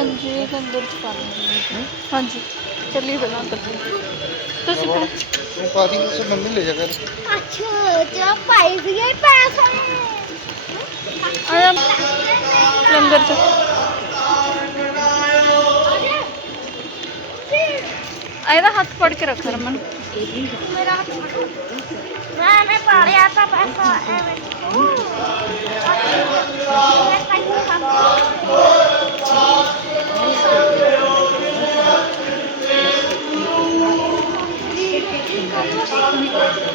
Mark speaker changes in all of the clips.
Speaker 1: ਹਾਂਜੀ ਲੰਗਰ ਚ ਪਾ ਲਾਂਗੇ ਹਾਂਜੀ ਚੱਲੀਏ ਪਹਿਲਾਂ ਅੰਦਰ ਤੁਸੀਂ ਪਾ
Speaker 2: ਤੂੰ ਪਾ ਦੀ ਉਸ ਮੰਮੀ ਲੈ ਜਾ ਕਰ
Speaker 3: ਅੱਛਾ ਜੋ ਪਾਈ ਸੀ ਪੈਸਾ।
Speaker 1: ਆਇਆ। ਲੰਗਰ ਚ ਇਹਦਾ ਹੱਥ ਫੜ ਕੇ ਰੱਖ ਰਮਨ।
Speaker 3: ਮੇਰਾ ਹੱਥ ਫੜੋ। ਮੈਂ ਮੈਂ ਪਾ ਲਿਆ ਤਾਂ ਪੈਸਾ ਐਵੇਂ। ਮੈਂ ਖਾਈ ਖਾਂ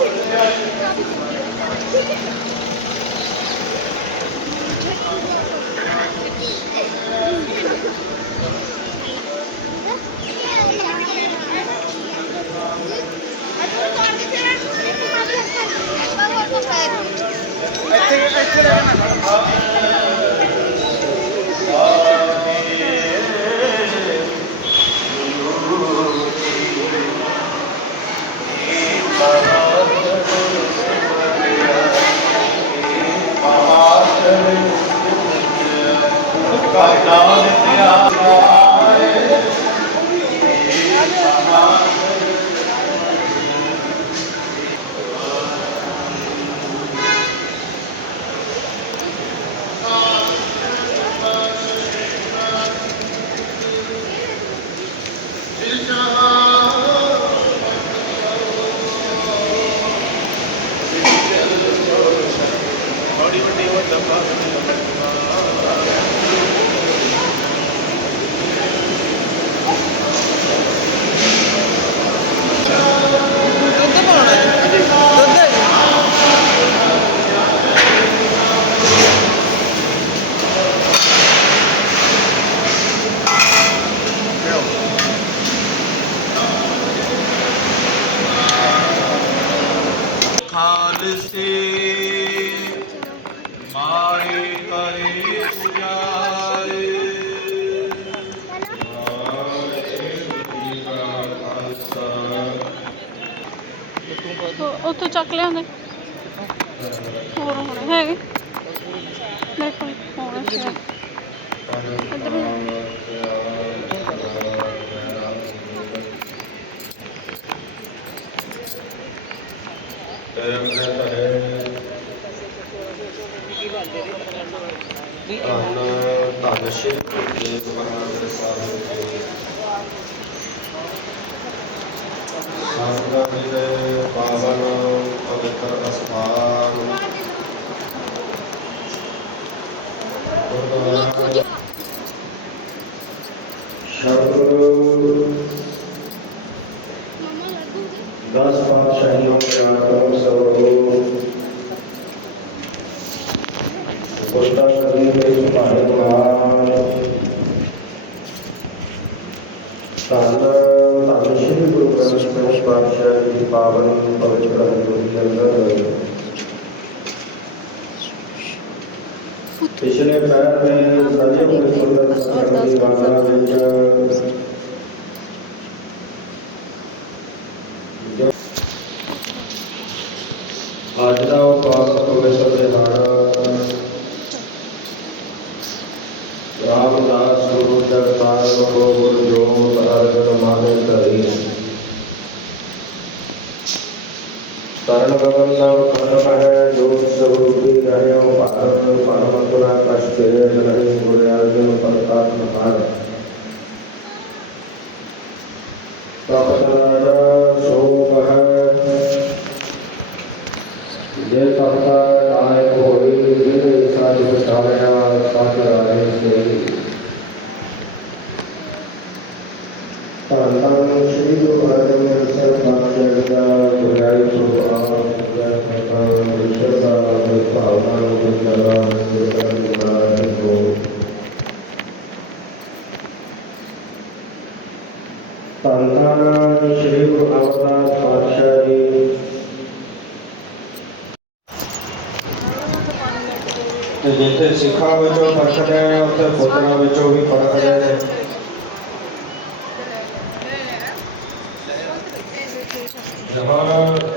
Speaker 2: Thank you.
Speaker 4: ਖਾਲਸੇ ਮਾਰੇ ਕਰੇ ਪੁਜਾਰੇ।
Speaker 1: ਉੱਥੋਂ ਚੱਕ ਲਿਆਉਂਦੇ ਹੋਰ ਹੋਣੇ ਹੈਗੇ। ਮੇਰੇ ਕੋਲ ਹੋਣੇ ਸ਼ਾਇਦ ਇੱਧਰ ਹੀ ਆ।
Speaker 4: ਧੰਨ ਧੰਨ ਸ਼੍ਰੀ ਗੁਰੂ ਬਹਾਦਰ ਸਾਹਿਬ ਜੀ ਸੰਗਤ ਦੇ ਪਾਵਨ ਪਵਿੱਤਰ ਅਸਥਾਨ ਸ਼ਬਦ। ਦਸ ਪਾਤਸ਼ਾਹੀਆਂ ਦੇ ਆਤਮ ਸਰੂਪ ਪੁੱਤਰ ਸਰੀਰ ਦੇ ਸੁਭਾਏ ਗੁਲਾਮ ਧੰਨ ਧੰਨ ਸ਼੍ਰੀ ਗੁਰੂ ਗ੍ਰੰਥ ਸਾਹਿਬ ਪਾਤਸ਼ਾਹ ਜੀ ਦੀ ਪਾਵਨ ਪਵਿੱਤਰ ਹਜ਼ੂਰੀ ਅੰਦਰ ਪਿਛਲੇ ਪੈਰ ਦੇ ਸਜੇ ਹੋਏ ਸੁੰਦਰ ਸੰਗਤ ਦੀ ਬਾਣਾ ਵਿੱਚ ਅੱਜ ਦਾ ਉਹ ਤਰਨ ਗਗਨ ਸਭ ਖੰਡ ਹੈ ਜੋਤ ਸਵਰੂਪੀ ਰਹਿਓ ਭਾਰਤ ਪਰਮਤੁਰਾ ਕਸ਼ਟ ਰਹੇ ਗੁਰ ਅਰਜਨ ਪ੍ਰਤਾਪ ਤੇ ਜਿੱਥੇ ਸਿੱਖਾਂ ਵਿੱਚੋਂ ਫ਼ਰਕ ਹੈ ਉੱਥੇ ਪੁੱਤਰਾਂ ਵਿੱਚੋਂ ਵੀ ਫ਼ਰਕ ਹੈ ਜਹਾਂ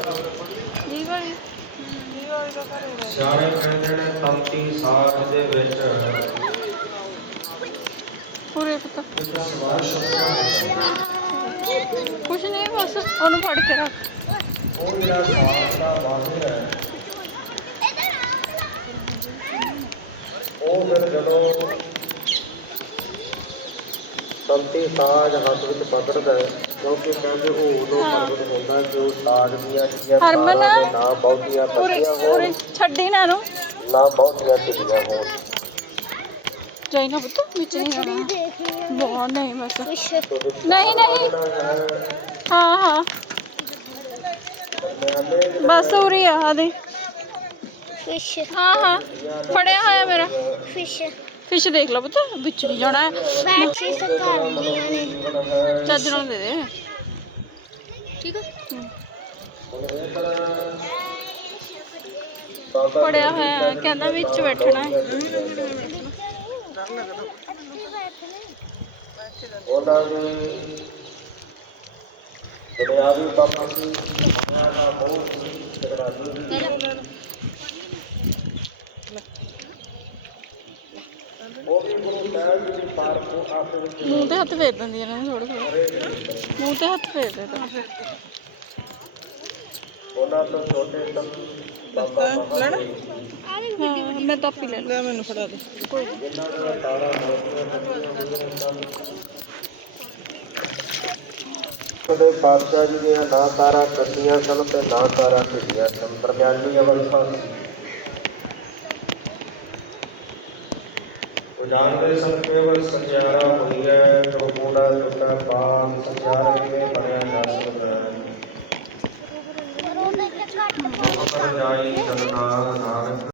Speaker 4: ਸਿਆਣੇ ਕਹਿੰਦੇ ਨੇ ਤੰਤੀ ਸਾਜ ਦੇ ਵਿੱਚ
Speaker 1: ਪੂਰੇ ਪਤਾ। ਕੁਛ ਨਹੀਂ ਬਸ ਉਹਨੂੰ ਫੜ ਕੇ ਰੱਖ।
Speaker 4: ਉਹ ਜਿਹੜਾ ਸਾਜ ਦਾ ਮਾਹਿਰ ਹੈ ਉਹ ਫਿਰ ਜਦੋਂ ਤੰਤੀ ਸਾਜ ਹੱਥ ਵਿੱਚ ਪਕੜਦਾ ਹੈ ਕਿਉਂਕਿ ਕਹਿੰਦੇ ਉਹ ਉਦੋਂ। ਪ੍ਰਗਟ ਹੁੰਦਾ ਜੋ ਸਾਜ ਦੀਆਂ ਜਿਹੜੀਆਂ
Speaker 1: ਹਰਮਨ।
Speaker 4: ਨਾ ਬਹੁਤੀਆਂ ਪੱਕੀਆਂ
Speaker 1: ਪੂਰੇ
Speaker 4: ਹੋਣ।
Speaker 1: ਛੱਡੀ ਨਾ ਨੂੰ।
Speaker 4: ਨਾ ਬਹੁਤੀਆਂ ਢਿੱਲੀਆਂ ਹੋਣ।
Speaker 1: ਜਾਈ ਨਾ ਪੁੱਤ ਵਿੱਚ ਨਹੀਂ
Speaker 3: ਲਈ
Speaker 1: ਬਹੁਤ ਨਹੀਂ ਬਸ। ਨਹੀਂ ਨਹੀਂ। ਹਾਂ ਹਾਂ। ਬਸ ਉਰੀ ਆ ਦੇ
Speaker 3: ਫਿਸ਼।
Speaker 1: ਹਾਂ ਹਾਂ। ਫੜਿਆ ਹੋਇਆ ਮੇਰਾ।
Speaker 3: ਫਿਸ਼।
Speaker 1: ਫਿਸ਼ ਦੇਖ ਲਓ ਪੁੱਤ, ਵਿੱਚ ਨਹੀਂ ਜਾਣਾ। ਚੱਜ ਨਾਲ ਦੇ ਦੇ।
Speaker 3: ਠੀਕ ਹੈ
Speaker 1: ਹਮ। ਹੋਇਆ, ਕਹਿੰਦਾ ਵਿੱਚ ਬੈਠਣਾ ਹੈ।
Speaker 4: ਉਹਨਾਂ ਨੇ ਦੁਨਿਆਵੀ ਕੰਮ ਸੀ ਦੁਨੀਆ ਬਹੁਤ ਹੀ ਤਕਰਾਰੀ ਸੀ ਉਹ ਵੀ ਗੁਰੂ ਸਾਹਿਬ ਜੀ ਦੀ ਪਾਰ ਕੋ ਆਖਰ ਵਿੱਚ
Speaker 1: ਮੂੰਹ ਤੇ ਹੱਥ ਫੇਰ ਦਿੰਦੀ ਇਹਨਾਂ ਨੂੰ ਥੋੜਾ ਥੋੜਾ ਮੂੰਹ ਤੇ ਹੱਥ ਫੇਰ ਦੇ ਦੇ
Speaker 4: ਉਹਨਾਂ ਤੋਂ ਛੋਟੇ ਤੱਕ ਬਾਬਾ
Speaker 1: ਹਾਂ ਮੈਂ ਤਾਂ ਪੀ ਲੈਣਾ ਮੈਨੂੰ ਫੜਾ ਦੇ। ਕੋਈ
Speaker 4: ਕੱਟੀਆਂ ਕਦੇ ਪਾਤਸ਼ਾਹ ਜੀ ਦੀਆਂ ਨਾ ਤਾਰਾ ਕੱਟੀਆਂ ਸਨ ਤੇ ਨਾ ਤਾਰਾ ਢਿੱਲੀਆਂ ਸਨ। ਦਰਮਿਆਨੀ ਅਵਸਥਾ ਸੀ ਉਹ ਜਾਣਦੇ ਸਨ ਕੇਵਲ ਸਚਿਆਰਾ ਹੋਈ ਹੈ ਜੋ ਕੂੜਾ ਟੁੱਟਾ ਪਾਪ ਸਚਿਆਰਾ ਕਿਵੇਂ ਬਣਿਆ ਜਾ ਸਕਦਾ ਹੈ।
Speaker 3: ਉਹਦੇ ਤੇ ਘੱਟ
Speaker 4: ਉਹ ਕਰ ਜਾਈ ਜਨ ਨਾਨਕ